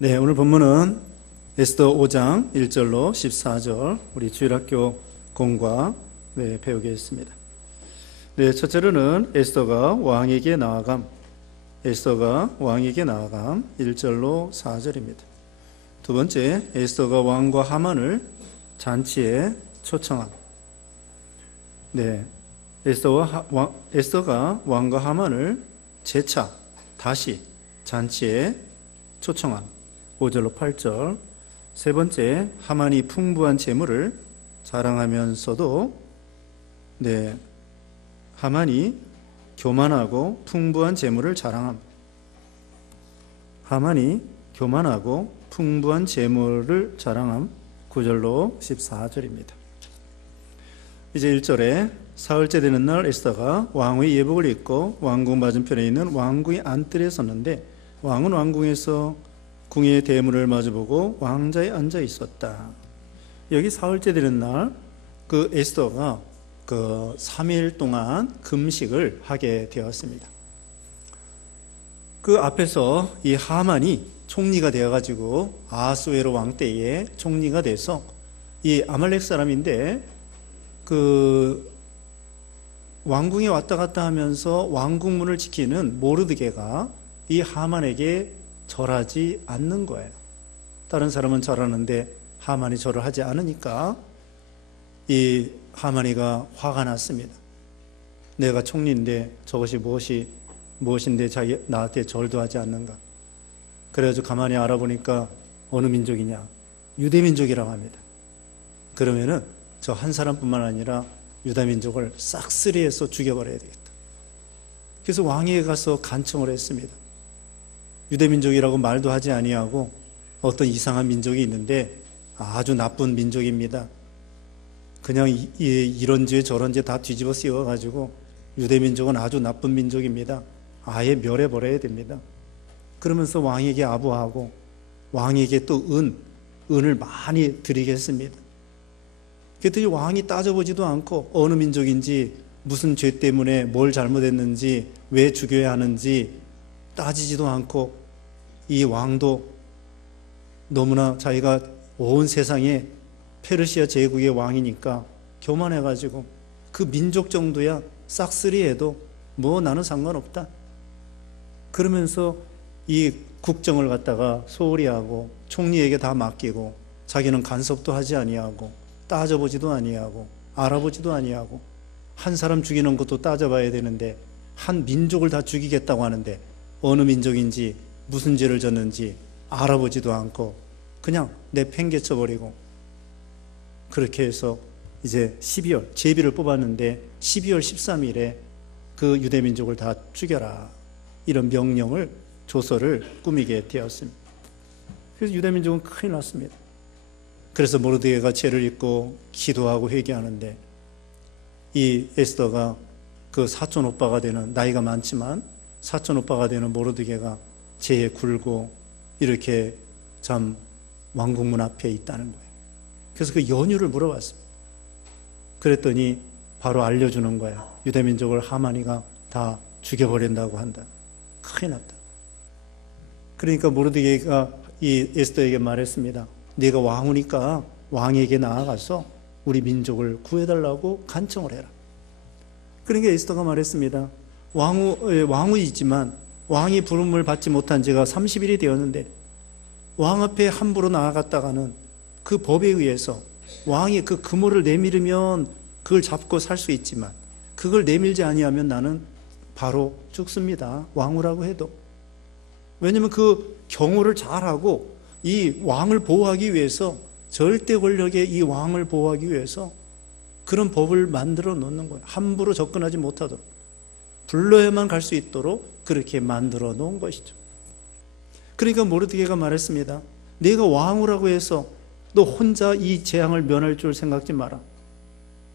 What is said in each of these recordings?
네, 오늘 본문은 에스더 5장 1절로 14절 우리 주일학교 공과 배우겠습니다. 네, 첫째로는 에스더가 왕에게 나아감 1절로 4절입니다. 두 번째, 에스더가 왕과 하만을 잔치에 초청함. 네, 에스더가 왕과 하만을 재차 다시 잔치에 초청함. 5절로 8절. 세 번째, 하만이 풍부한 재물을 자랑하면서도 하만이 교만하고 풍부한 재물을 자랑함. 하만이 교만하고 풍부한 재물을 자랑함. 9절로 14절입니다. 이제 1절에 사흘째 되는 날 에스더가 왕의 예복을 입고 왕궁 맞은편에 있는 왕궁의 안뜰에 섰는데 왕은 왕궁에서 궁의 대문을 마주보고 왕자에 앉아 있었다. 여기 사흘째 되는 날 그 에스더가 3일 동안 금식을 하게 되었습니다. 그 앞에서 이 하만이 총리가 되어가지고 아하스웨로 왕 때에 총리가 돼서 이 아말렉 사람인데 그 왕궁에 왔다 갔다 하면서 왕궁문을 지키는 모르드게가 이 하만에게 절하지 않는 거예요. 다른 사람은 절하는데 하만이 절을 하지 않으니까 이 하만이가 화가 났습니다. 내가 총리인데 저것이 무엇인데 나한테 절도 하지 않는가. 그래가지고 가만히 알아보니까 어느 민족이냐, 유대민족이라고 합니다. 그러면은 저 한 사람뿐만 아니라 유다민족을 싹쓸이해서 죽여버려야 되겠다. 그래서 왕에게 가서 간청을 했습니다. 유대민족이라고 말도 하지 아니하고 어떤 이상한 민족이 있는데 아주 나쁜 민족입니다. 그냥 이런지 저런지 다 뒤집어 씌워가지고 유대민족은 아주 나쁜 민족입니다. 아예 멸해버려야 됩니다. 그러면서 왕에게 아부하고 왕에게 또 은을 많이 드리겠습니다. 그랬더니 왕이 따져보지도 않고 어느 민족인지 무슨 죄 때문에 뭘 잘못했는지 왜 죽여야 하는지 따지지도 않고 이 왕도 너무나 자기가 온 세상에 페르시아 제국의 왕이니까 교만해가지고 그 민족 정도야 싹쓸이해도 뭐 나는 상관없다. 그러면서 이 국정을 갖다가 소홀히 하고 총리에게 다 맡기고 자기는 간섭도 하지 아니하고 따져보지도 아니하고 알아보지도 아니하고 한 사람 죽이는 것도 따져봐야 되는데 한 민족을 다 죽이겠다고 하는데 어느 민족인지 무슨 죄를 졌는지 알아보지도 않고 그냥 내팽개쳐버리고 그렇게 해서 이제 12월 제비를 뽑았는데 12월 13일에 그 유대민족을 다 죽여라 이런 명령을 조서를 꾸미게 되었습니다. 그래서 유대민족은 큰일 났습니다. 그래서 모르드게가 죄를 짓고 기도하고 회개하는데 이 에스더가 그 사촌 오빠가 되는 나이가 많지만 사촌 오빠가 되는 모르드게가 죄에 굴고 이렇게 참 왕궁문 앞에 있다는 거예요. 그래서 그 연유를 물어봤습니다. 그랬더니 바로 알려주는 거야. 유대민족을 하만이가 다 죽여버린다고 한다. 큰일 났다. 그러니까 모르드게가 이 에스더에게 말했습니다. 네가 왕후니까 왕에게 나아가서 우리 민족을 구해달라고 간청을 해라. 그러니까 에스더가 말했습니다. 왕후이지만 왕이 부름을 받지 못한 지가 30일이 되었는데 왕 앞에 함부로 나아갔다가는 그 법에 의해서 왕이 그 금호를 내밀으면 그걸 잡고 살 수 있지만 그걸 내밀지 아니하면 나는 바로 죽습니다. 왕후라고 해도. 왜냐하면 그 경호를 잘하고 이 왕을 보호하기 위해서 절대 권력의 이 왕을 보호하기 위해서 그런 법을 만들어 놓는 거예요. 함부로 접근하지 못하도록 불러야만 갈 수 있도록 그렇게 만들어 놓은 것이죠. 그러니까 모르드게가 말했습니다. 네가 왕후라고 해서 너 혼자 이 재앙을 면할 줄 생각지 마라.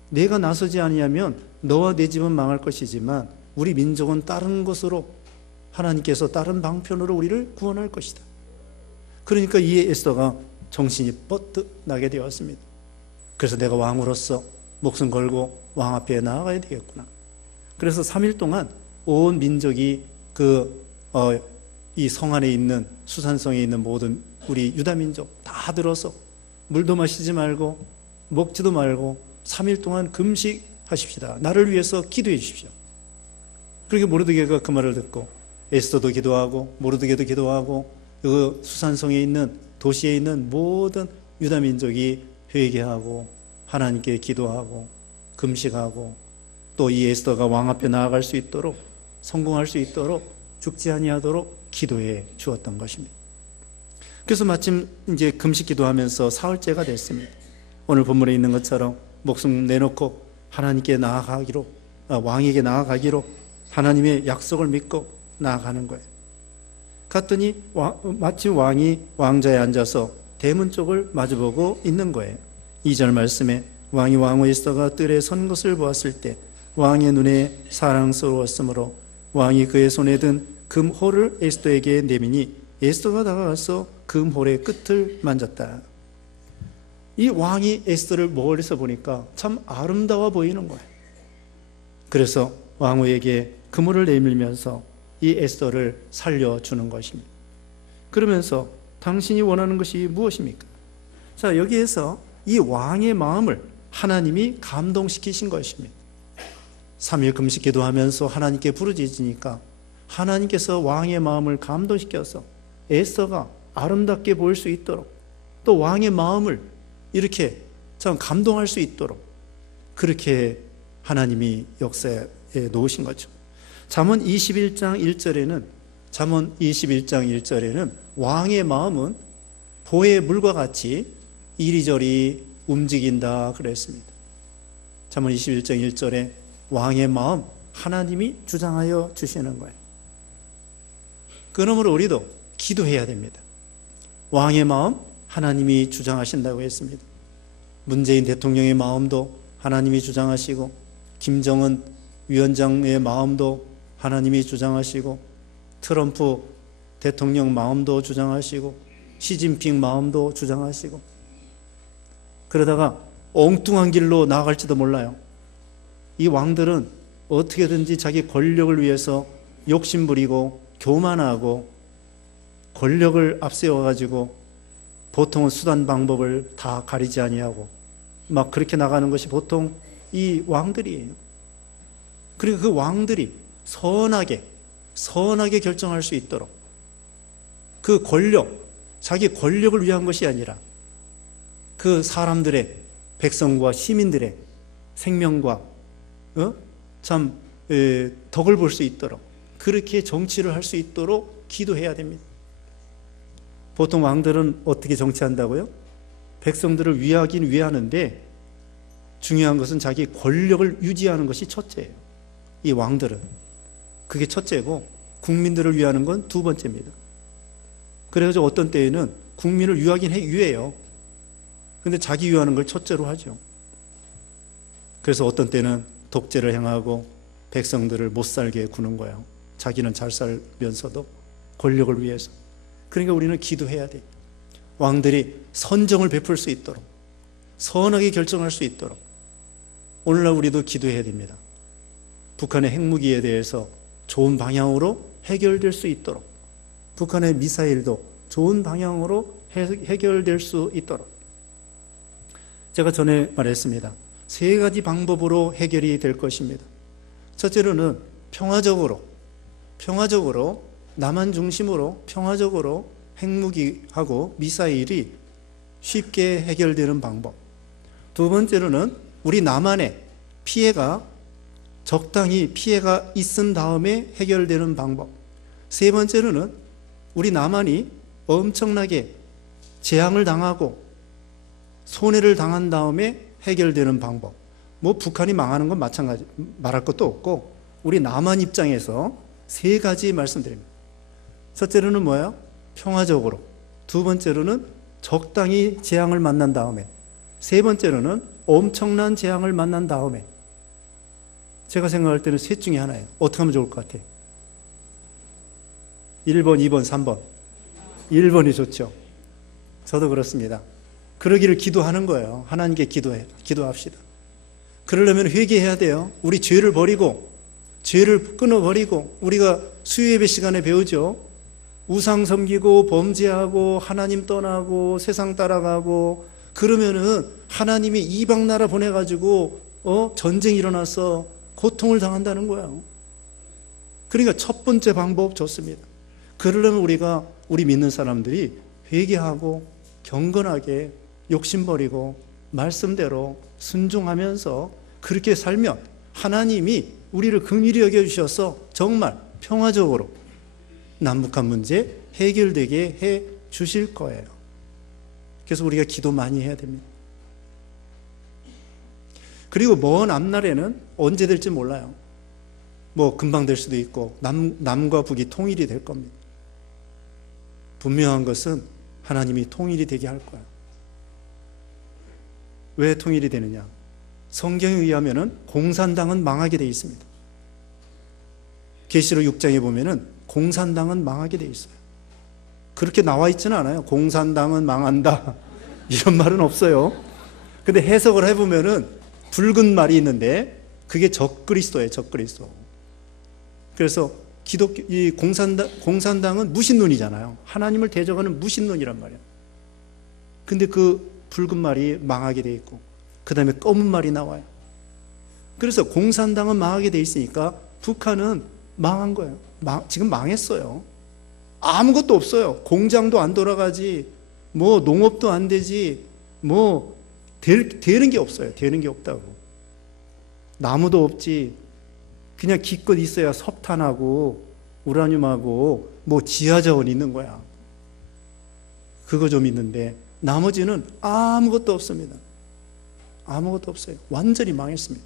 내가 나서지 아니하면 너와 내 집은 망할 것이지만 우리 민족은 다른 것으로 하나님께서 다른 방편으로 우리를 구원할 것이다. 그러니까 이에 에스더가 정신이 뻗듯 나게 되었습니다. 그래서 내가 왕으로서 목숨 걸고 왕 앞에 나아가야 되겠구나. 그래서 3일 동안 온 민족이 이 성 안에 있는 수산성에 있는 모든 우리 유다민족 다 들어서 물도 마시지 말고 먹지도 말고 3일 동안 금식하십시다. 나를 위해서 기도해 주십시오. 그렇게 모르드게가 그 말을 듣고 에스더도 기도하고 모르드게도 기도하고 그 수산성에 있는 도시에 있는 모든 유다민족이 회개하고 하나님께 기도하고 금식하고 또 이 에스더가 왕 앞에 나아갈 수 있도록 성공할 수 있도록 죽지 아니하도록 기도해 주었던 것입니다. 그래서 마침 이제 금식 기도하면서 사흘째가 됐습니다. 오늘 본문에 있는 것처럼 목숨 내놓고 하나님께 나아가기로 왕에게 나아가기로 하나님의 약속을 믿고 나아가는 거예요. 갔더니 마침 왕이 왕좌에 앉아서 대문 쪽을 마주보고 있는 거예요. 2절 말씀에 왕이 왕후 에스더가 뜰에 선 것을 보았을 때 왕의 눈에 사랑스러웠으므로 왕이 그의 손에 든 금홀을 에스더에게 내미니 에스더가 다가가서 금홀의 끝을 만졌다. 이 왕이 에스더를 멀리서 보니까 참 아름다워 보이는 거예요. 그래서 왕후에게 금홀을 내밀면서 이 에스더를 살려주는 것입니다. 그러면서 당신이 원하는 것이 무엇입니까? 자, 여기에서 이 왕의 마음을 하나님이 감동시키신 것입니다. 3일 금식 기도하면서 하나님께 부르짖으니까 하나님께서 왕의 마음을 감동시켜서 에스더가 아름답게 보일 수 있도록 또 왕의 마음을 이렇게 참 감동할 수 있도록 그렇게 하나님이 역사에 놓으신 거죠. 잠언 21장 1절에는 왕의 마음은 보의 물과 같이 이리저리 움직인다 그랬습니다. 잠언 21장 1절에 왕의 마음 하나님이 주장하여 주시는 거예요. 그러므로 우리도 기도해야 됩니다. 왕의 마음 하나님이 주장하신다고 했습니다. 문재인 대통령의 마음도 하나님이 주장하시고 김정은 위원장의 마음도 하나님이 주장하시고 트럼프 대통령 마음도 주장하시고 시진핑 마음도 주장하시고 그러다가 엉뚱한 길로 나아갈지도 몰라요. 이 왕들은 어떻게든지 자기 권력을 위해서 욕심부리고 교만하고 권력을 앞세워가지고 보통은 수단 방법을 다 가리지 아니하고 막 그렇게 나가는 것이 보통 이 왕들이에요. 그리고 그 왕들이 선하게 결정할 수 있도록 그 권력, 자기 권력을 위한 것이 아니라 그 사람들의 백성과 시민들의 생명과 참 덕을 볼 수 있도록 그렇게 정치를 할 수 있도록 기도해야 됩니다. 보통 왕들은 어떻게 정치한다고요? 백성들을 위하긴 위하는데 중요한 것은 자기 권력을 유지하는 것이 첫째예요. 이 왕들은 그게 첫째고 국민들을 위하는 건 두 번째입니다. 그래서 어떤 때에는 국민을 위해요. 근데 자기 위하는 걸 첫째로 하죠. 그래서 어떤 때는 독재를 행하고 백성들을 못 살게 구는 거예요. 자기는 잘 살면서도 권력을 위해서. 그러니까 우리는 기도해야 돼요. 왕들이 선정을 베풀 수 있도록 선하게 결정할 수 있도록 오늘날 우리도 기도해야 됩니다. 북한의 핵무기에 대해서 좋은 방향으로 해결될 수 있도록 북한의 미사일도 좋은 방향으로 해결될 수 있도록 제가 전에 말했습니다. 3가지 방법으로 해결이 될 것입니다. 첫째로는 평화적으로 남한 중심으로 평화적으로 핵무기하고 미사일이 쉽게 해결되는 방법. 두 번째로는 우리 남한의 적당히 피해가 있은 다음에 해결되는 방법. 세 번째로는 우리 남한이 엄청나게 재앙을 당하고 손해를 당한 다음에 해결되는 방법. 북한이 망하는 건 마찬가지, 말할 것도 없고 우리 남한 입장에서 3가지 말씀드립니다. 첫째로는 뭐예요? 평화적으로. 두 번째로는 적당히 재앙을 만난 다음에. 세 번째로는 엄청난 재앙을 만난 다음에. 제가 생각할 때는 셋 중에 하나예요. 어떻게 하면 좋을 것 같아요? 1번, 2번, 3번. 1번이 좋죠. 저도 그렇습니다. 그러기를 기도하는 거예요. 하나님께 기도합시다. 그러려면 회개해야 돼요. 우리 죄를 끊어버리고 우리가 수요예배 시간에 배우죠. 우상 섬기고 범죄하고 하나님 떠나고 세상 따라가고 그러면은 하나님이 이방 나라 보내가지고 전쟁이 일어나서 고통을 당한다는 거예요. 그러니까 첫 번째 방법 좋습니다. 그러려면 우리 믿는 사람들이 회개하고 경건하게 욕심버리고 말씀대로 순종하면서 그렇게 살면 하나님이 우리를 긍휼히 여겨주셔서 정말 평화적으로 남북한 문제 해결되게 해 주실 거예요. 그래서 우리가 기도 많이 해야 됩니다. 그리고 먼 앞날에는 언제 될지 몰라요. 뭐 금방 될 수도 있고 남과 북이 통일이 될 겁니다. 분명한 것은 하나님이 통일이 되게 할 거예요. 왜 통일이 되느냐? 성경에 의하면은 공산당은 망하게 되어 있습니다. 계시록 6장에 보면은 공산당은 망하게 되어 있어요. 그렇게 나와 있지는 않아요. 공산당은 망한다 이런 말은 없어요. 근데 해석을 해보면은 붉은 말이 있는데 그게 적그리스도예요. 적그리스도. 그래서 이 공산당은 무신론이잖아요. 하나님을 대적하는 무신론이란 말이에요. 근데 그 붉은 말이 망하게 돼 있고 그 다음에 검은 말이 나와요. 그래서 공산당은 망하게 돼 있으니까 북한은 망한 거예요. 지금 망했어요. 아무것도 없어요. 공장도 안 돌아가지, 뭐 농업도 안 되지, 뭐 되는 게 없어요. 되는 게 없다고. 나무도 없지. 그냥 기껏 있어야 석탄하고 우라늄하고 뭐 지하자원 있는 거야. 그거 좀 있는데 나머지는 아무것도 없습니다. 아무것도 없어요. 완전히 망했습니다.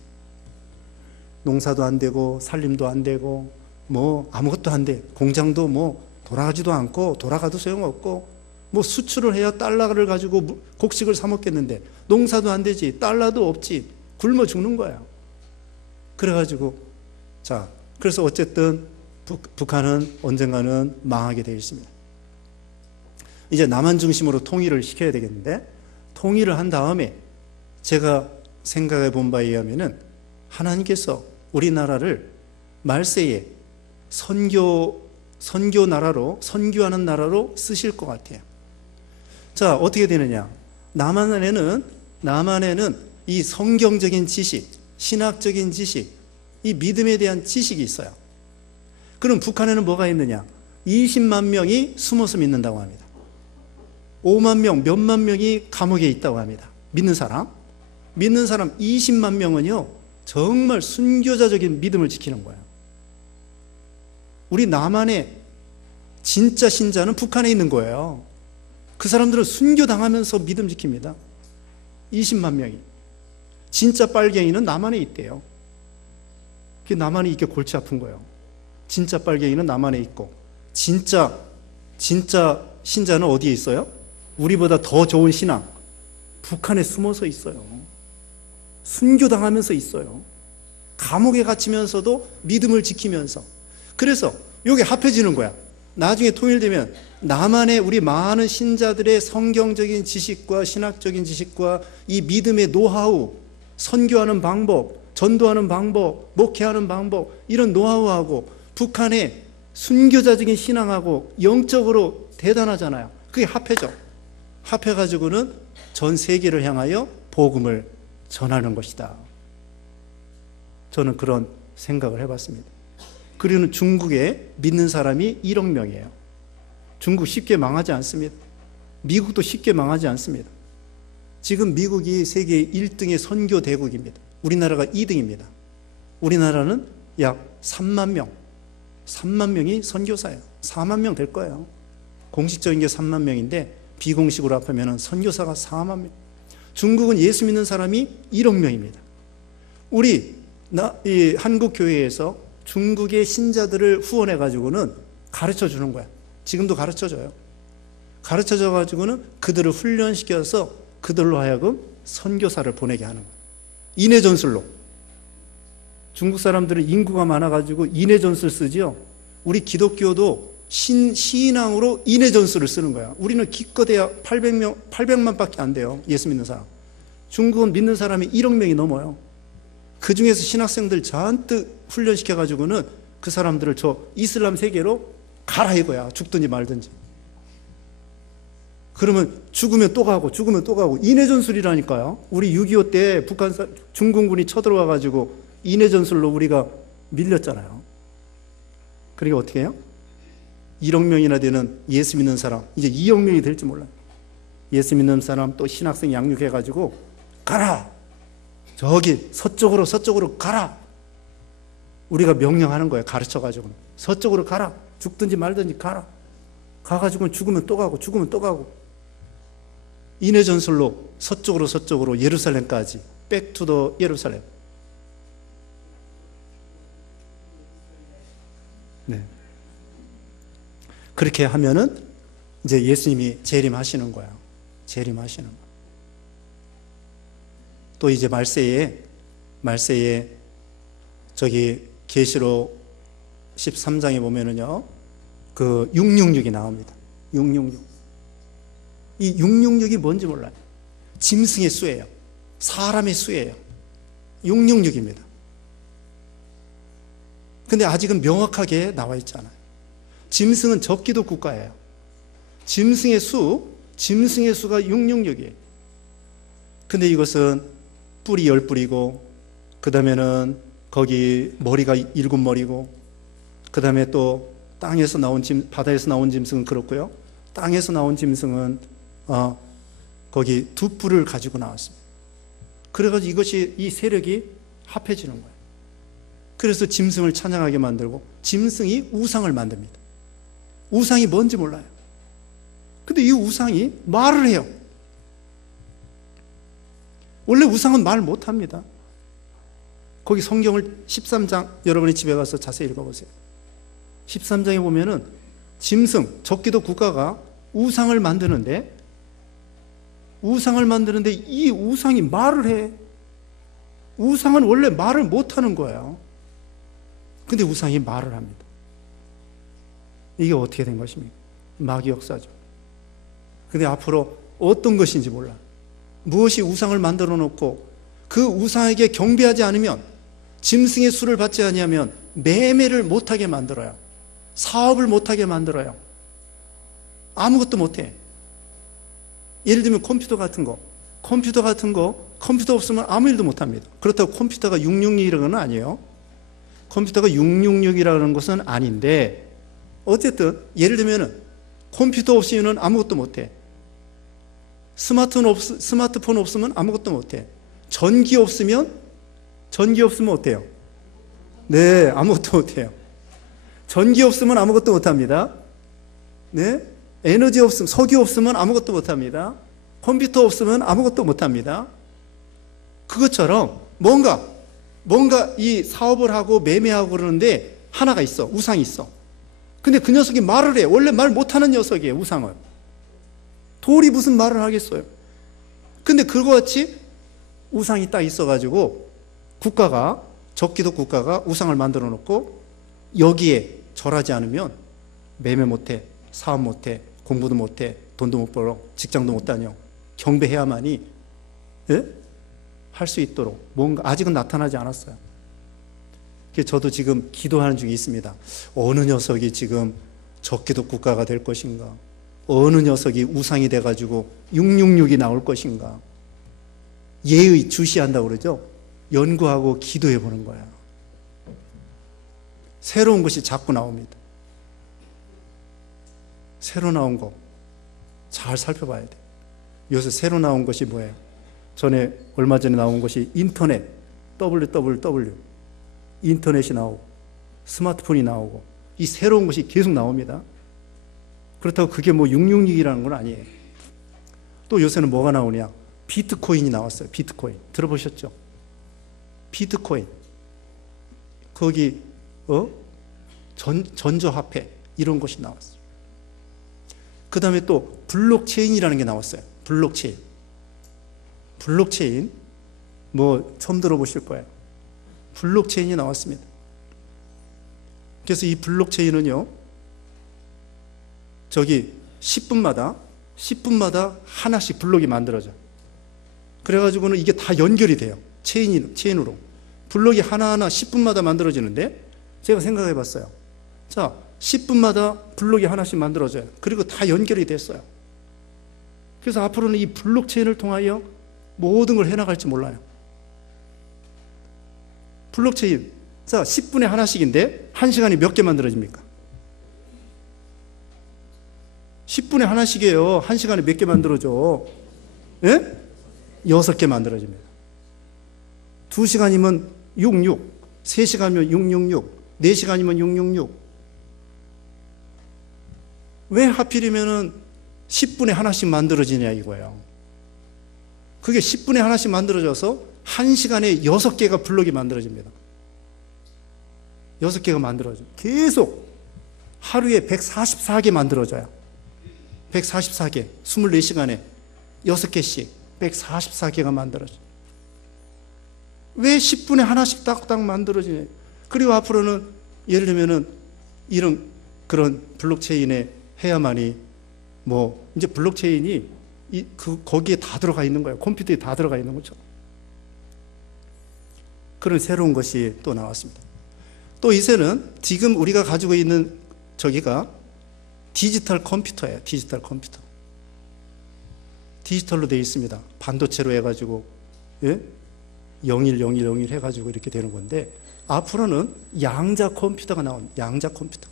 농사도 안 되고 살림도 안 되고 뭐 아무것도 안 돼. 공장도 뭐 돌아가지도 않고 돌아가도 소용없고 뭐 수출을 해야 달러를 가지고 곡식을 사 먹겠는데 농사도 안 되지, 달러도 없지, 굶어 죽는 거야. 그래가지고 그래서 어쨌든 북한은 언젠가는 망하게 되어 있습니다. 이제 남한 중심으로 통일을 시켜야 되겠는데 통일을 한 다음에 제가 생각해 본 바에 의하면은 하나님께서 우리나라를 말세에 선교 나라로, 선교하는 나라로 쓰실 것 같아요. 자, 어떻게 되느냐? 남한에는 이 성경적인 지식, 신학적인 지식, 이 믿음에 대한 지식이 있어요. 그럼 북한에는 뭐가 있느냐? 20만 명이 숨어서 믿는다고 합니다. 5만 명, 몇만 명이 감옥에 있다고 합니다. 믿는 사람 20만 명은요 정말 순교자적인 믿음을 지키는 거예요. 우리 남한의 진짜 신자는 북한에 있는 거예요. 그 사람들은 순교당하면서 믿음 지킵니다. 20만 명이. 진짜 빨갱이는 남한에 있대요. 그게 남한이 이렇게 골치 아픈 거예요. 진짜 빨갱이는 남한에 있고 진짜 신자는 어디에 있어요? 우리보다 더 좋은 신앙 북한에 숨어서 있어요. 순교당하면서 있어요. 감옥에 갇히면서도 믿음을 지키면서. 그래서 이게 합해지는 거야. 나중에 통일되면 남한의 우리 많은 신자들의 성경적인 지식과 신학적인 지식과 이 믿음의 노하우, 선교하는 방법, 전도하는 방법, 목회하는 방법, 이런 노하우하고 북한의 순교자적인 신앙하고 영적으로 대단하잖아요. 그게 합해져. 합해가지고는 전 세계를 향하여 복음을 전하는 것이다. 저는 그런 생각을 해봤습니다. 그리고 중국에 믿는 사람이 1억 명이에요. 중국 쉽게 망하지 않습니다. 미국도 쉽게 망하지 않습니다. 지금 미국이 세계 1등의 선교 대국입니다. 우리나라가 2등입니다. 우리나라는 약 3만 명이 선교사예요. 4만 명 될 거예요. 공식적인 게 3만 명인데 비공식으로 합하면 선교사가 4만 명. 중국은 예수 믿는 사람이 1억 명입니다. 이 한국 교회에서 중국의 신자들을 후원해 가지고는 가르쳐 주는 거야. 지금도 가르쳐 줘요. 가르쳐 줘 가지고는 그들을 훈련시켜서 그들로 하여금 선교사를 보내게 하는 거야. 인해 전술로. 중국 사람들은 인구가 많아 가지고 인해 전술 쓰지요. 우리 기독교도 시인왕으로 인해 전술을 쓰는 거야. 우리는 기껏해야 800만밖에 안 돼요. 예수 믿는 사람. 중국은 믿는 사람이 1억 명이 넘어요. 그 중에서 신학생들 잔뜩 훈련시켜가지고는 그 사람들을 저 이슬람 세계로 가라 이거야. 죽든지 말든지. 그러면 죽으면 또 가고 죽으면 또 가고 인해전술이라니까요. 우리 6.25 때 중공군이 쳐들어와가지고 인해전술로 우리가 밀렸잖아요. 그러니까 어떻게 해요? 1억 명이나 되는 예수 믿는 사람, 이제 2억 명이 될지 몰라요. 예수 믿는 사람 또 신학생 양육해가지고 가라! 저기 서쪽으로 가라! 우리가 명령하는 거예요. 가르쳐가지고 서쪽으로 가라! 죽든지 말든지 가라! 가가지고 죽으면 또 가고 죽으면 또 가고 인해전술로 서쪽으로 예루살렘까지 백투더 예루살렘. 네. 그렇게 하면은 이제 예수님이 재림하시는 거야. 재림하시는 거야. 또 이제 말세에 저기 계시록 13장에 보면은요. 그 666이 나옵니다. 666. 이 666이 뭔지 몰라요. 짐승의 수예요. 사람의 수예요. 666입니다. 근데 아직은 명확하게 나와 있잖아요. 짐승은 적기도 국가예요. 짐승의 수가 666이에요. 근데 이것은 뿔이 10뿔이고, 그 다음에는 거기 머리가 7머리고, 그 다음에 또 땅에서 나온 바다에서 나온 짐승은 그렇고요. 땅에서 나온 짐승은 거기 2뿔을 가지고 나왔습니다. 그래가지고 이것이 이 세력이 합해지는 거예요. 그래서 짐승을 찬양하게 만들고 짐승이 우상을 만듭니다. 우상이 뭔지 몰라요. 근데 이 우상이 말을 해요. 원래 우상은 말 못합니다. 거기 성경을 13장 여러분이 집에 가서 자세히 읽어보세요. 13장에 보면은 짐승, 적기도 국가가 우상을 만드는데 이 우상이 말을 해. 우상은 원래 말을 못하는 거예요. 근데 우상이 말을 합니다. 이게 어떻게 된 것입니까? 마귀 역사죠. 근데 앞으로 어떤 것인지 몰라. 무엇이 우상을 만들어 놓고 그 우상에게 경배하지 않으면, 짐승의 수를 받지 아니하면 매매를 못하게 만들어요. 사업을 못하게 만들어요. 아무것도 못해. 예를 들면 컴퓨터 같은 거 컴퓨터 없으면 아무 일도 못합니다. 그렇다고 컴퓨터가 666이라는 건 아니에요. 컴퓨터가 666이라는 것은 아닌데, 어쨌든 예를 들면 컴퓨터 없이는 아무것도 못해. 스마트폰 없으면 아무것도 못해. 전기 없으면 어때요? 네, 아무것도 못해요. 전기 없으면 아무것도 못합니다. 네, 에너지 없으면, 석유 없으면 아무것도 못합니다. 컴퓨터 없으면 아무것도 못합니다. 그것처럼 뭔가 이 사업을 하고 매매하고 그러는데 하나가 있어. 우상이 있어. 근데 그 녀석이 말을 해. 원래 말 못하는 녀석이에요. 우상은. 돌이 무슨 말을 하겠어요. 근데 그거 같이 우상이 딱 있어가지고 적기도 국가가 우상을 만들어 놓고 여기에 절하지 않으면 매매 못해, 사업 못해, 공부도 못해, 돈도 못 벌어, 직장도 못 다녀. 경배해야만이 할 수 있도록 뭔가 아직은 나타나지 않았어요. 그래서 저도 지금 기도하는 중에 있습니다. 어느 녀석이 지금 적기도 국가가 될 것인가? 어느 녀석이 우상이 돼가지고 666이 나올 것인가? 예의 주시한다고 그러죠? 연구하고 기도해 보는 거야. 새로운 것이 자꾸 나옵니다. 새로 나온 거 잘 살펴봐야 돼. 요새 새로 나온 것이 뭐예요? 얼마 전에 나온 것이 인터넷, www, 인터넷이 나오고 스마트폰이 나오고 이 새로운 것이 계속 나옵니다. 그렇다고 그게 뭐 666이라는 건 아니에요. 또 요새는 뭐가 나오냐? 비트코인이 나왔어요. 비트코인 들어보셨죠? 비트코인 거기 전조화폐 이런 것이 나왔어요. 그 다음에 또 블록체인이라는 게 나왔어요. 블록체인 뭐 처음 들어보실 거예요. 블록체인이 나왔습니다. 그래서 이 블록체인은요, 저기 10분마다 하나씩 블록이 만들어져. 그래가지고는 이게 다 연결이 돼요. 체인으로. 블록이 하나하나 10분마다 만들어지는데, 제가 생각해 봤어요. 자, 10분마다 블록이 하나씩 만들어져요. 그리고 다 연결이 됐어요. 그래서 앞으로는 이 블록체인을 통하여 모든 걸 해나갈지 몰라요. 블록체인. 자, 10분에 하나씩인데 1시간에 몇 개 만들어집니까? 10분에 하나씩이에요. 1시간에 몇 개 만들어져? 예? 6개 만들어집니다. 2시간이면 66, 3시간이면 666, 4시간이면 666. 왜 하필이면은 10분에 하나씩 만들어지냐 이거예요. 그게 10분에 하나씩 만들어져서 1시간에 6개가 블록이 만들어집니다. 6개가 만들어져요. 계속 하루에 144개 만들어져요. 144개, 24시간에 6개씩 144개가 만들어져요. 왜 10분에 하나씩 딱딱 만들어지냐. 그리고 앞으로는 예를 들면은 이런 그런 블록체인에 해야만이 이제 블록체인이 거기에 다 들어가 있는 거예요. 컴퓨터에 다 들어가 있는 거죠. 그런 새로운 것이 또 나왔습니다. 또 이제는 지금 우리가 가지고 있는 저기가 디지털 컴퓨터예요. 디지털 컴퓨터. 디지털로 되어 있습니다. 반도체로 해가지고, 예? 010101 해가지고 이렇게 되는 건데, 앞으로는 양자 컴퓨터가 나옵니다. 양자 컴퓨터.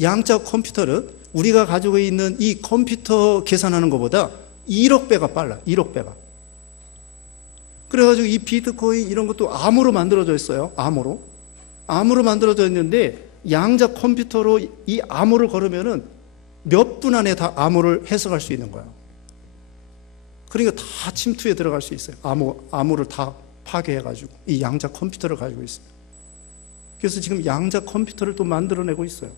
양자 컴퓨터는 우리가 가지고 있는 이 컴퓨터 계산하는 것보다 1억 배가 빨라. 1억 배가. 그래가지고 이 비트코인 이런 것도 암으로 만들어져 있어요. 암으로 만들어져 있는데 양자 컴퓨터로 이 암호를 걸으면은 몇 분 안에 다 암호를 해석할 수 있는 거예요. 그러니까 다 침투에 들어갈 수 있어요. 암호를 다 파괴해가지고 이 양자 컴퓨터를 가지고 있어요. 그래서 지금 양자 컴퓨터를 또 만들어내고 있어요.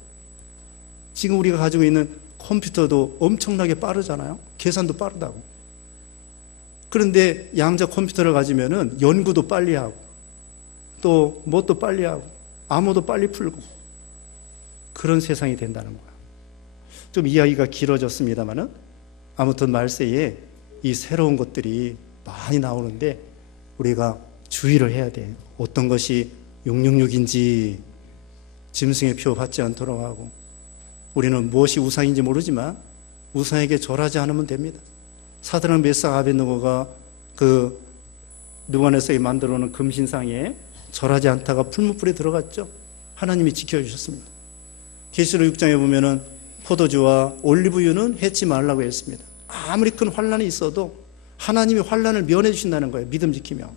지금 우리가 가지고 있는 컴퓨터도 엄청나게 빠르잖아요. 계산도 빠르다고. 그런데 양자 컴퓨터를 가지면은 연구도 빨리 하고 또 뭣도 빨리 하고 암호도 빨리 풀고 그런 세상이 된다는 거예요. 좀 이야기가 길어졌습니다만은 아무튼 말세에 이 새로운 것들이 많이 나오는데 우리가 주의를 해야 돼. 어떤 것이 666인지 짐승의 표 받지 않도록 하고 우리는 무엇이 우상인지 모르지만 우상에게 절하지 않으면 됩니다. 사드락 메삭 아벳느고가 그 느부갓네살이 만들어 놓은 금신상에 절하지 않다가 풀무불에 들어갔죠. 하나님이 지켜주셨습니다. 계시록 6장에 보면은 포도주와 올리브유는 해치 말라고 했습니다. 아무리 큰 환란이 있어도 하나님이 환란을 면해 주신다는 거예요. 믿음 지키며.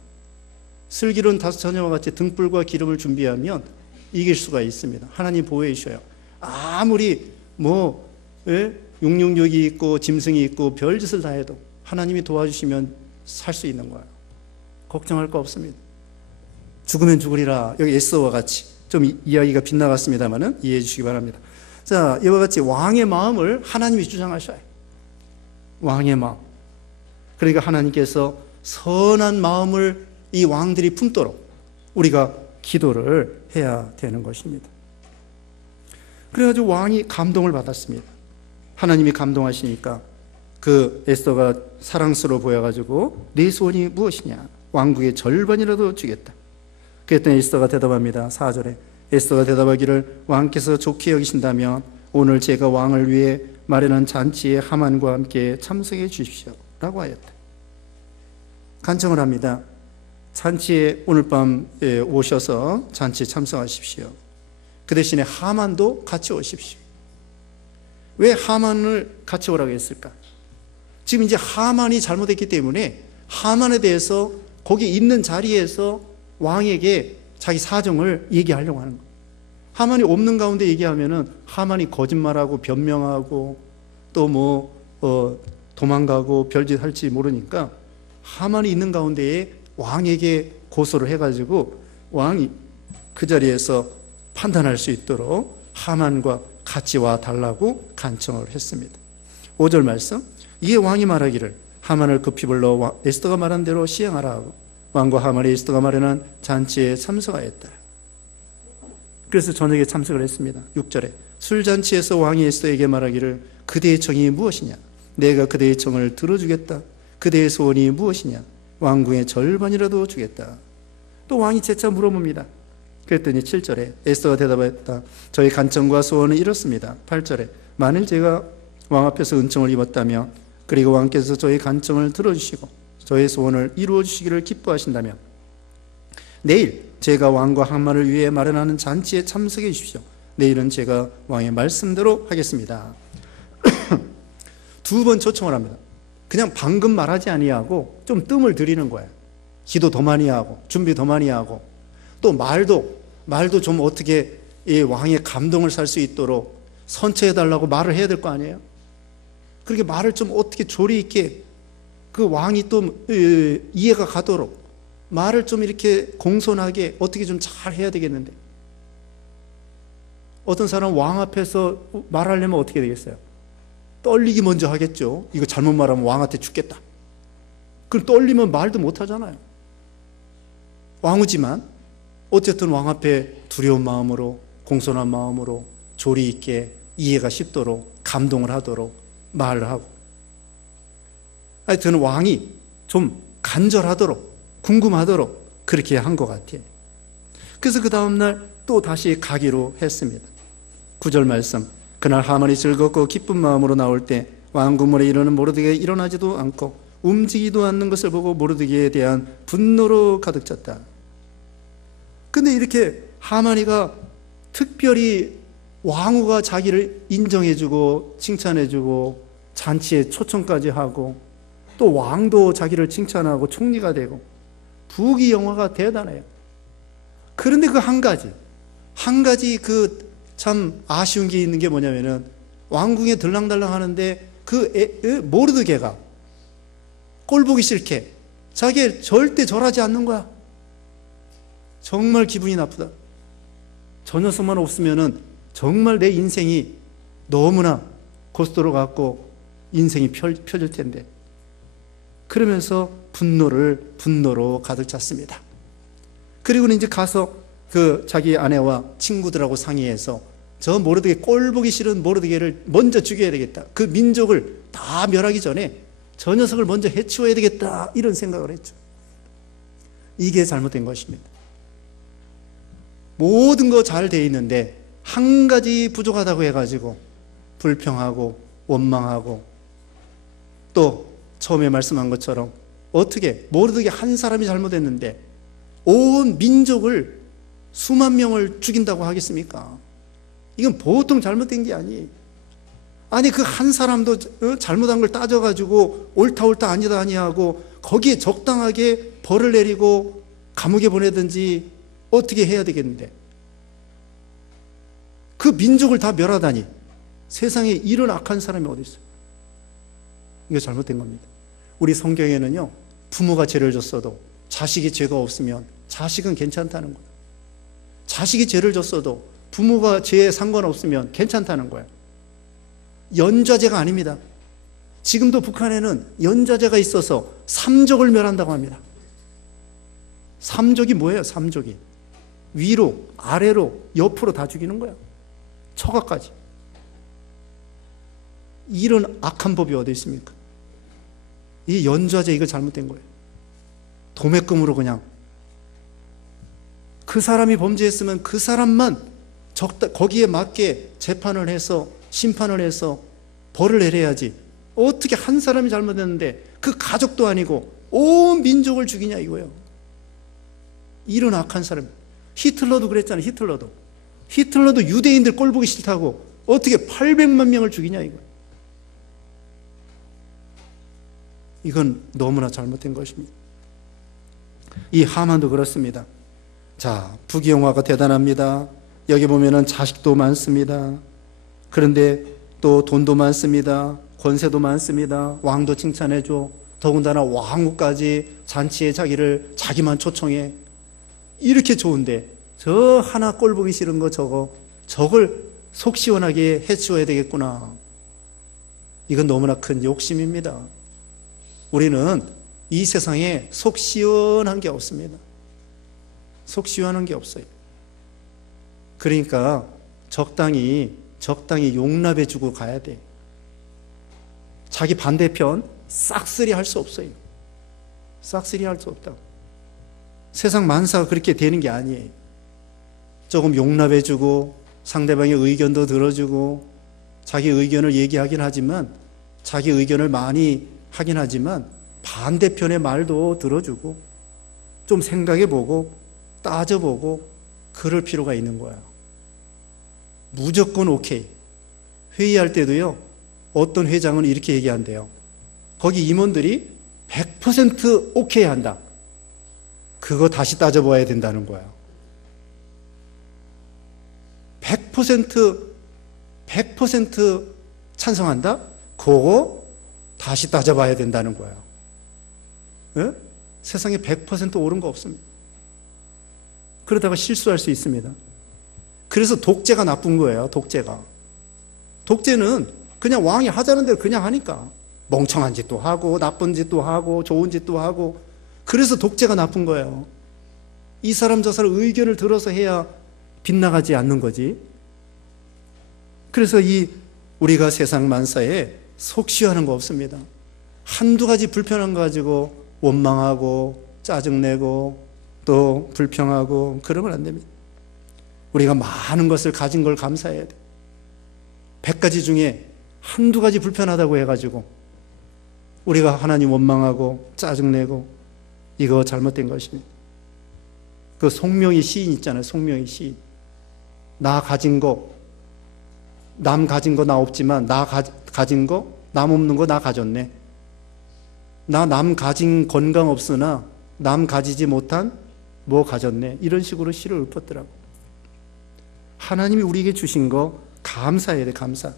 슬기로운 다섯 처녀와 같이 등불과 기름을 준비하면 이길 수가 있습니다. 하나님 보호해 주셔요. 아무리 666이 있고 짐승이 있고 별짓을 다 해도 하나님이 도와주시면 살 수 있는 거예요. 걱정할 거 없습니다. 죽으면 죽으리라. 여기 에스더와 같이 좀 이야기가 빗나갔습니다만은 이해해 주시기 바랍니다. 자, 이와 같이 왕의 마음을 하나님이 주장하셔요. 왕의 마음. 그러니까 하나님께서 선한 마음을 이 왕들이 품도록 우리가 기도를 해야 되는 것입니다. 그래가지고 왕이 감동을 받았습니다. 하나님이 감동하시니까 그 에스더가 사랑스러워 보여가지고 네 소원이 무엇이냐? 왕국의 절반이라도 주겠다. 그랬더니 에스더가 대답합니다. 4절에 에스더가 대답하기를 왕께서 좋게 여기신다면 오늘 제가 왕을 위해 마련한 잔치에 하만과 함께 참석해 주십시오 라고 하였다. 간청을 합니다. 잔치에 오늘 밤에 오셔서 잔치에 참석하십시오. 그 대신에 하만도 같이 오십시오. 왜 하만을 같이 오라고 했을까? 지금 이제 하만이 잘못했기 때문에 하만에 대해서 거기 있는 자리에서 왕에게 자기 사정을 얘기하려고 하는 거예요. 하만이 없는 가운데 얘기하면은 하만이 거짓말하고 변명하고 또 도망가고 별짓 할지 모르니까 하만이 있는 가운데에 왕에게 고소를 해가지고 왕이 그 자리에서 판단할 수 있도록 하만과 같이 와 달라고 간청을 했습니다. 5절 말씀. 이에 왕이 말하기를 하만을 급히 불러 에스더가 말한 대로 시행하라 하고 왕과 하만이 에스더가 마련한 잔치에 참석하였다. 그래서 저녁에 참석을 했습니다. 6절에 술잔치에서 왕이 에스더에게 말하기를 그대의 청이 무엇이냐? 내가 그대의 청을 들어주겠다. 그대의 소원이 무엇이냐? 왕궁의 절반이라도 주겠다. 또 왕이 재차 물어봅니다. 그랬더니 7절에 에스더가 대답했다. 저희 간청과 소원은 이렇습니다. 8절에 만일 제가 왕 앞에서 은총을 입었다면 그리고 왕께서 저희 간청을 들어주시고 저의 소원을 이루어 주시기를 기뻐하신다면 내일 제가 왕과 하만을 위해 마련하는 잔치에 참석해 주십시오. 내일은 제가 왕의 말씀대로 하겠습니다. 두 번 초청을 합니다. 그냥 방금 말하지 아니하고 좀 뜸을 들이는 거예요. 기도 더 많이 하고 준비 더 많이 하고 또 말도 좀 어떻게 이 왕의 감동을 살 수 있도록 선처해달라고 말을 해야 될 거 아니에요. 그렇게 말을 좀 어떻게 조리 있게 그 왕이 또 이해가 가도록 말을 좀 이렇게 공손하게 어떻게 좀 잘 해야 되겠는데, 어떤 사람 왕 앞에서 말하려면 어떻게 되겠어요? 떨리기 먼저 하겠죠. 이거 잘못 말하면 왕한테 죽겠다. 그럼 떨리면 말도 못 하잖아요. 왕이지만 어쨌든 왕 앞에 두려운 마음으로 공손한 마음으로 조리 있게 이해가 쉽도록 감동을 하도록 말을 하고, 하여튼 왕이 좀 간절하도록 궁금하도록 그렇게 한 것 같아요. 그래서 그 다음날 또 다시 가기로 했습니다. 9절 말씀, 그날 하만이 즐겁고 기쁜 마음으로 나올 때 왕궁문에 이르는 모르드게가 일어나지도 않고 움직이지도 않는 것을 보고 모르드게에 대한 분노로 가득 찼다. 근데 이렇게 하만이가 특별히 왕후가 자기를 인정해주고 칭찬해주고 잔치에 초청까지 하고 또 왕도 자기를 칭찬하고 총리가 되고 부귀영화가 대단해요. 그런데 그 한 가지 그 참 아쉬운 게 있는 게 뭐냐면은 왕궁에 들랑달랑 하는데 모르드게가 꼴 보기 싫게 자기 절대 절하지 않는 거야. 정말 기분이 나쁘다. 저 녀석만 없으면은 정말 내 인생이 너무나 고스톱으로 갖고 인생이 펴질 텐데. 그러면서 분노로 가득 찼습니다. 그리고는 이제 가서 그 자기 아내와 친구들하고 상의해서 저 모르드게 꼴 보기 싫은 모르드게를 먼저 죽여야 되겠다. 그 민족을 다 멸하기 전에 저 녀석을 먼저 해치워야 되겠다. 이런 생각을 했죠. 이게 잘못된 것입니다. 모든 거 잘 돼 있는데 한 가지 부족하다고 해가지고 불평하고 원망하고 또 처음에 말씀한 것처럼 어떻게 모르드게 한 사람이 잘못했는데 온 민족을 수만 명을 죽인다고 하겠습니까? 이건 보통 잘못된 게 아니에요. 아니 그 한 사람도 잘못한 걸 따져가지고 옳다 아니다 아니하고 거기에 적당하게 벌을 내리고 감옥에 보내든지 어떻게 해야 되겠는데 그 민족을 다 멸하다니 세상에 이런 악한 사람이 어디 있어요? 이거 잘못된 겁니다. 우리 성경에는요 부모가 죄를 졌어도 자식이 죄가 없으면 자식은 괜찮다는 거예요. 자식이 죄를 졌어도 부모가 죄에 상관없으면 괜찮다는 거예요. 연좌제가 아닙니다. 지금도 북한에는 연좌제가 있어서 삼족을 멸한다고 합니다. 삼족이 뭐예요? 삼족이 위로 아래로 옆으로 다 죽이는 거예요. 처가까지. 이런 악한 법이 어디 있습니까? 이 연좌제 이거 잘못된 거예요. 도매금으로 그냥 그 사람이 범죄했으면 그 사람만 거기에 맞게 재판을 해서 심판을 해서 벌을 내려야지. 어떻게 한 사람이 잘못했는데 그 가족도 아니고 온 민족을 죽이냐 이거예요. 이런 악한 사람. 히틀러도 그랬잖아요. 히틀러도 유대인들 꼴 보기 싫다고 어떻게 800만 명을 죽이냐 이거예요. 이건 너무나 잘못된 것입니다. 이 하만도 그렇습니다. 자, 부귀영화가 대단합니다. 여기 보면은 자식도 많습니다. 그런데 또 돈도 많습니다. 권세도 많습니다. 왕도 칭찬해줘. 더군다나 왕후까지 잔치에 자기만 초청해. 이렇게 좋은데 저 하나 꼴 보기 싫은 거 저걸 속 시원하게 해치워야 되겠구나. 이건 너무나 큰 욕심입니다. 우리는 이 세상에 속 시원한 게 없습니다. 속 시원한 게 없어요. 그러니까 적당히 용납해주고 가야 돼. 자기 반대편 싹쓸이 할 수 없어요. 싹쓸이 할 수 없다. 세상 만사가 그렇게 되는 게 아니에요. 조금 용납해주고 상대방의 의견도 들어주고 자기 의견을 얘기하긴 하지만 자기 의견을 많이 하긴 하지만 반대편의 말도 들어주고 좀 생각해보고 따져보고 그럴 필요가 있는 거야. 무조건 오케이. 회의할 때도요, 어떤 회장은 이렇게 얘기한대요. 거기 임원들이 100% 오케이 한다. 그거 다시 따져봐야 된다는 거야. 100% 찬성한다? 그거 다시 따져봐야 된다는 거야. 예? 세상에 100% 옳은 거 없습니다. 그러다가 실수할 수 있습니다. 그래서 독재가 나쁜 거예요. 독재는 그냥 왕이 하자는 대로 그냥 하니까 멍청한 짓도 하고 나쁜 짓도 하고 좋은 짓도 하고 그래서 독재가 나쁜 거예요. 이 사람 저 사람 의견을 들어서 해야 빗나가지 않는 거지. 그래서 우리가 세상 만사에 속시하는 거 없습니다. 한두 가지 불편한 거 가지고 원망하고 짜증내고 또 불평하고 그러면 안 됩니다. 우리가 많은 것을 가진 걸 감사해야 돼. 100가지 중에 한두 가지 불편하다고 해가지고 우리가 하나님 원망하고 짜증내고 이거 잘못된 것입니다. 그 송명희 시인 있잖아요. 송명희 시인. 나 가진 거, 남 가진 거 나 없지만 나 가진 거, 남 없는 거 나 가졌네. 나 남 가진 건강 없으나 남 가지지 못한 뭐 가졌네. 이런 식으로 시를 읊었더라고. 하나님이 우리에게 주신 거 감사해야 돼. 감사.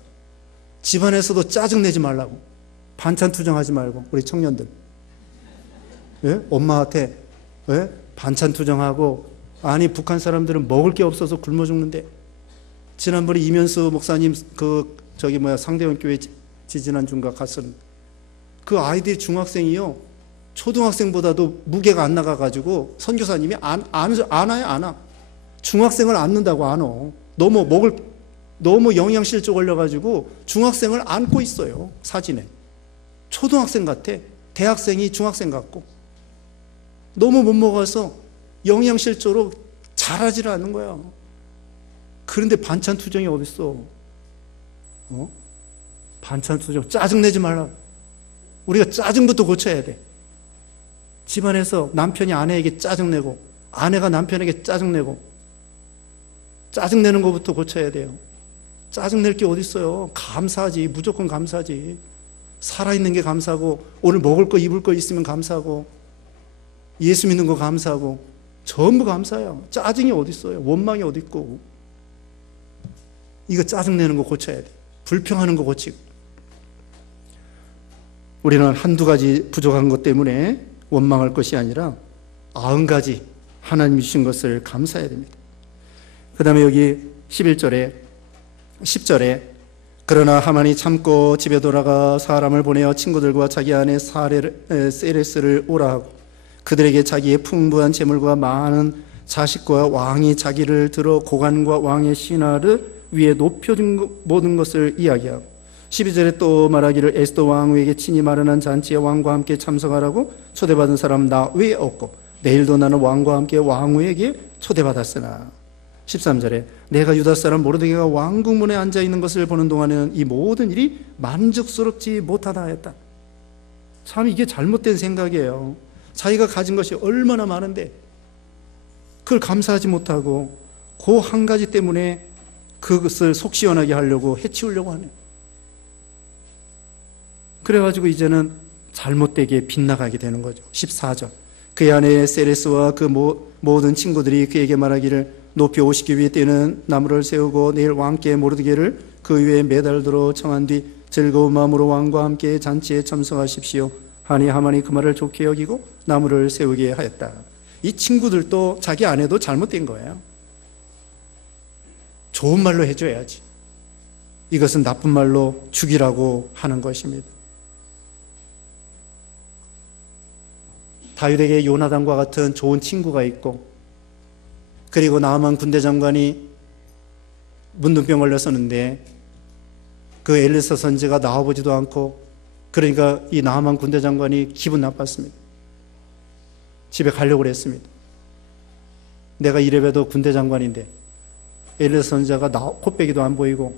집안에서도 짜증내지 말라고. 반찬 투정하지 말고. 우리 청년들, 예? 엄마한테, 예? 반찬 투정하고, 아니 북한 사람들은 먹을 게 없어서 굶어 죽는데, 지난번에 이면수 목사님 상대원 교회 지지난 중가 갔었는데 그 아이들이 중학생이요, 초등학생보다도 무게가 안 나가가지고 선교사님이 안아요. 중학생을 안는다고 안어. 너무 영양실조 걸려가지고 중학생을 안고 있어요. 사진에. 초등학생 같아. 대학생이 중학생 같고. 너무 못 먹어서 영양실조로 자라지를 않는 거야. 그런데 반찬 투정이 어딨어? 반찬 투정. 짜증내지 말라. 우리가 짜증부터 고쳐야 돼. 집안에서 남편이 아내에게 짜증내고 아내가 남편에게 짜증내고 짜증내는 것부터 고쳐야 돼요. 짜증낼 게 어딨어요? 감사하지. 무조건 감사하지. 살아있는 게 감사하고 오늘 먹을 거 입을 거 있으면 감사하고 예수 믿는 거 감사하고 전부 감사해요. 짜증이 어딨어요? 원망이 어딨고. 이거 짜증내는 거 고쳐야 돼. 불평하는 거 고치고. 우리는 한두 가지 부족한 것 때문에 원망할 것이 아니라 90가지 하나님이 주신 것을 감사해야 됩니다. 그 다음에 여기 10절에 그러나 하만이 참고 집에 돌아가 사람을 보내어 친구들과 자기 아내 세레스를 오라 하고 그들에게 자기의 풍부한 재물과 많은 자식과 왕이 자기를 들어 고관과 왕의 신하를 위에 높여준 모든 것을 이야기하고 12절에 또 말하기를 에스더 왕후에게 친히 마련한 잔치에 왕과 함께 참석하라고 초대받은 사람 나 외에 없고 내일도 나는 왕과 함께 왕후에게 초대받았으나 13절에 내가 유다 사람 모르드게가 왕궁문에 앉아있는 것을 보는 동안에는 이 모든 일이 만족스럽지 못하다 했다. 참 이게 잘못된 생각이에요. 자기가 가진 것이 얼마나 많은데 그걸 감사하지 못하고 그 한 가지 때문에 그것을 속 시원하게 하려고 해치우려고 하네요. 그래가지고 이제는 잘못되게 빗나가게 되는 거죠. 14절 그의 아내 세레스와 그 모든 친구들이 그에게 말하기를 높이 오시기 위해 떼는 나무를 세우고 내일 왕께 모르드게를 그 위에 매달도록 청한 뒤 즐거운 마음으로 왕과 함께 잔치에 참석하십시오 하니 하만이 그 말을 좋게 여기고 나무를 세우게 하였다. 이 친구들도 자기 아내도 잘못된 거예요. 좋은 말로 해줘야지. 이것은 나쁜 말로 죽이라고 하는 것입니다. 다윗에게 요나단과 같은 좋은 친구가 있고 그리고 나아만 군대 장관이 문둥병 걸렸었는데 그 엘리사 선지가 나와보지도 않고 그러니까 이 나아만 군대 장관이 기분 나빴습니다. 집에 가려고 그랬습니다. 내가 이래봬도 군대 장관인데 엘리사 선지자가 코빼기도 안 보이고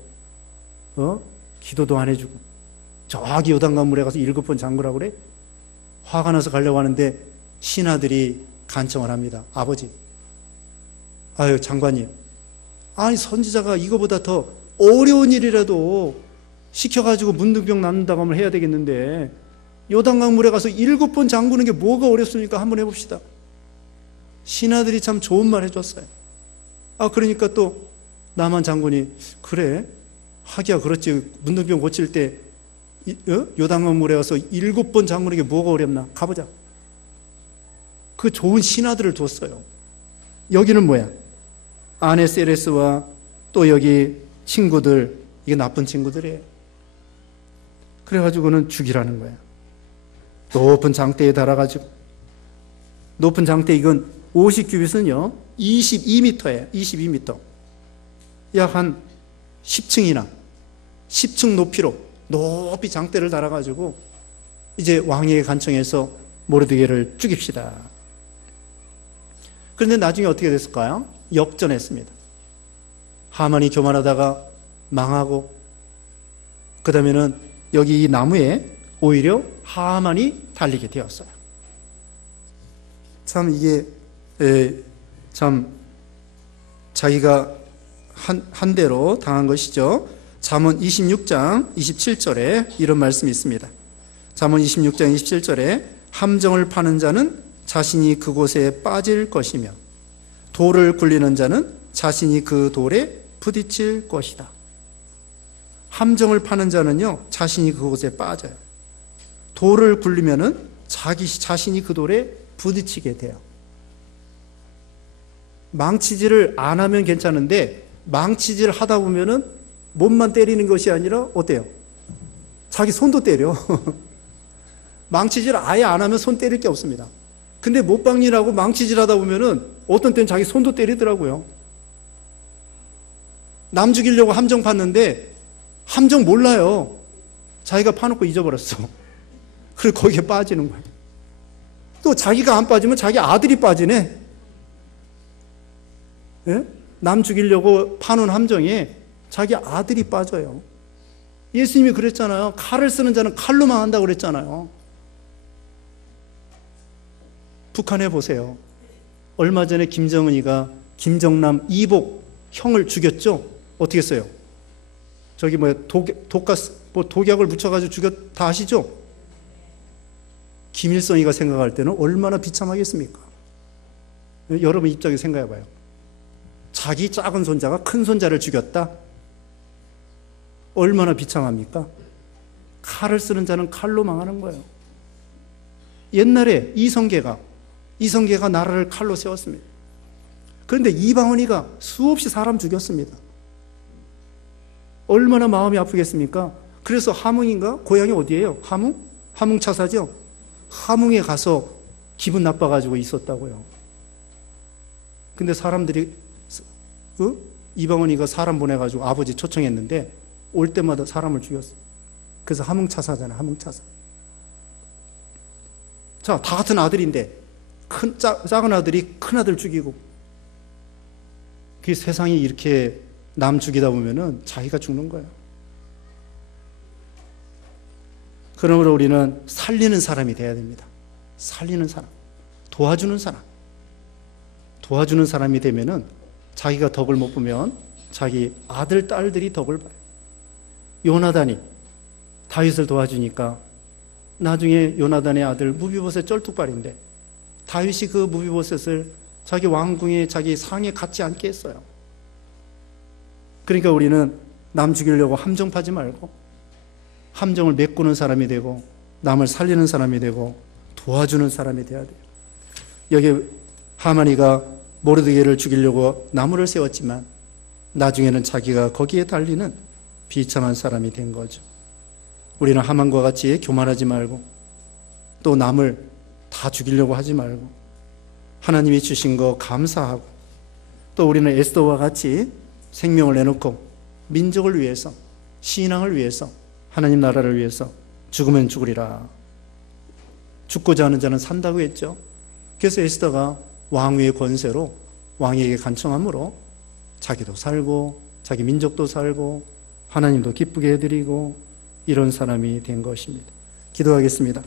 기도도 안 해주고 저기 요단강 물에 가서 7번 잠그라고 그래? 화가 나서 가려고 하는데 신하들이 간청을 합니다. 아버지, 아유 장관님, 아니 선지자가 이거보다 더 어려운 일이라도 시켜가지고 문둥병 낫는다고 하면 해야 되겠는데 요단강 물에 가서 7번 잠그는 게 뭐가 어렵습니까? 한번 해봅시다. 신하들이 참 좋은 말 해줬어요. 그러니까 또 나만 장군이 그래 하기야 그렇지, 문둥병 고칠 때 요단강 물에 가서 7번 잠그는 게 뭐가 어렵나, 가보자. 그 좋은 신하들을 뒀어요. 여기는 뭐야? 아내 세레스와 또 여기 친구들, 이게 나쁜 친구들이에요. 그래가지고는 죽이라는 거야. 높은 장대에 달아가지고, 높은 장대, 이건 50규빗은요 22m예요. 22m. 약 한 10층이나 10층 높이로 높이 장대를 달아가지고 이제 왕에게 간청해서 모르드게를 죽입시다. 그런데 나중에 어떻게 됐을까요? 역전했습니다. 하만이 교만하다가 망하고, 그 다음에는 여기 이 나무에 오히려 하만이 달리게 되었어요. 참 이게 참 자기가 한 대로 당한 것이죠. 잠언 26장 27절에 이런 말씀이 있습니다. 잠언 26장 27절에 함정을 파는 자는 자신이 그곳에 빠질 것이며 돌을 굴리는 자는 자신이 그 돌에 부딪힐 것이다. 함정을 파는 자는요 자신이 그곳에 빠져요. 돌을 굴리면은 자신이 그 돌에 부딪히게 돼요. 망치질을 안 하면 괜찮은데 망치질을 하다 보면은 몸만 때리는 것이 아니라 어때요? 자기 손도 때려. 망치질 아예 안 하면 손 때릴 게 없습니다. 근데 못박일하고 망치질 하다 보면은 어떤 때는 자기 손도 때리더라고요. 남 죽이려고 함정 팠는데 함정 몰라요. 자기가 파놓고 잊어버렸어. 그리고 거기에 빠지는 거예요. 또 자기가 안 빠지면 자기 아들이 빠지네. 예? 남 죽이려고 파놓은 함정에 자기 아들이 빠져요. 예수님이 그랬잖아요. 칼을 쓰는 자는 칼로 망한다고 그랬잖아요. 북한에 보세요. 얼마 전에 김정은이가 김정남 이복 형을 죽였죠? 어떻게 했어요? 저기 독약을 묻혀가지고 죽였, 다 아시죠? 김일성이가 생각할 때는 얼마나 비참하겠습니까? 여러분 입장에서 생각해봐요. 자기 작은 손자가 큰 손자를 죽였다? 얼마나 비참합니까? 칼을 쓰는 자는 칼로 망하는 거예요. 옛날에 이성계가 나라를 칼로 세웠습니다. 그런데 이방원이가 수없이 사람 죽였습니다. 얼마나 마음이 아프겠습니까? 그래서 함흥인가? 고향이 어디예요? 함흥차사죠? 함흥에 가서 기분 나빠가지고 있었다고요. 근데 사람들이 이방원이가 사람 보내가지고 아버지 초청했는데 올 때마다 사람을 죽였어요. 그래서 함흥차사잖아요. 함흥차사. 자, 다 같은 아들인데 작은 아들이 큰 아들 죽이고, 그 세상이 이렇게 남 죽이다 보면은 자기가 죽는 거예요. 그러므로 우리는 살리는 사람이 돼야 됩니다. 살리는 사람, 도와주는 사람이 되면은 자기가 덕을 못 보면 자기 아들, 딸들이 덕을 봐요. 요나단이 다윗을 도와주니까 나중에 요나단의 아들 무비보셋 쩔뚝발인데 다윗이 그 무비보셋을 자기 왕궁에 자기 상에 갖지 않게 했어요. 그러니까 우리는 남 죽이려고 함정 파지 말고 함정을 메꾸는 사람이 되고 남을 살리는 사람이 되고 도와주는 사람이 돼야 돼요. 여기 하만이가 모르드게를 죽이려고 나무를 세웠지만 나중에는 자기가 거기에 달리는 비참한 사람이 된 거죠. 우리는 하만과 같이 교만하지 말고 또 남을 다 죽이려고 하지 말고 하나님이 주신 거 감사하고 또 우리는 에스더와 같이 생명을 내놓고 민족을 위해서 신앙을 위해서 하나님 나라를 위해서 죽으면 죽으리라. 죽고자 하는 자는 산다고 했죠. 그래서 에스더가 왕위의 권세로 왕에게 간청함으로 자기도 살고 자기 민족도 살고 하나님도 기쁘게 해드리고 이런 사람이 된 것입니다. 기도하겠습니다.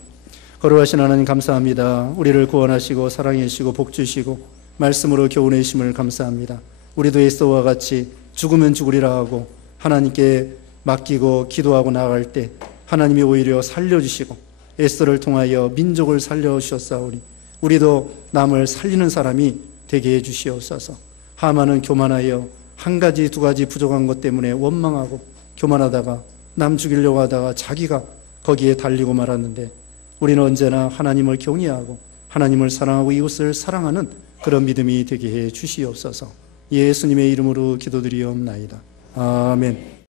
거룩하신 하나님 감사합니다. 우리를 구원하시고 사랑해 주시고 복 주시고 말씀으로 교훈해 주심을 감사합니다. 우리도 에스더와 같이 죽으면 죽으리라 하고 하나님께 맡기고 기도하고 나아갈 때 하나님이 오히려 살려주시고 에스더를 통하여 민족을 살려주셨사오니 우리도 남을 살리는 사람이 되게 해주시옵소서. 하만은 교만하여 한 가지 두 가지 부족한 것 때문에 원망하고 교만하다가 남 죽이려고 하다가 자기가 거기에 달리고 말았는데 우리는 언제나 하나님을 경외하고 하나님을 사랑하고 이웃을 사랑하는 그런 믿음이 되게 해 주시옵소서. 예수님의 이름으로 기도드리옵나이다. 아멘.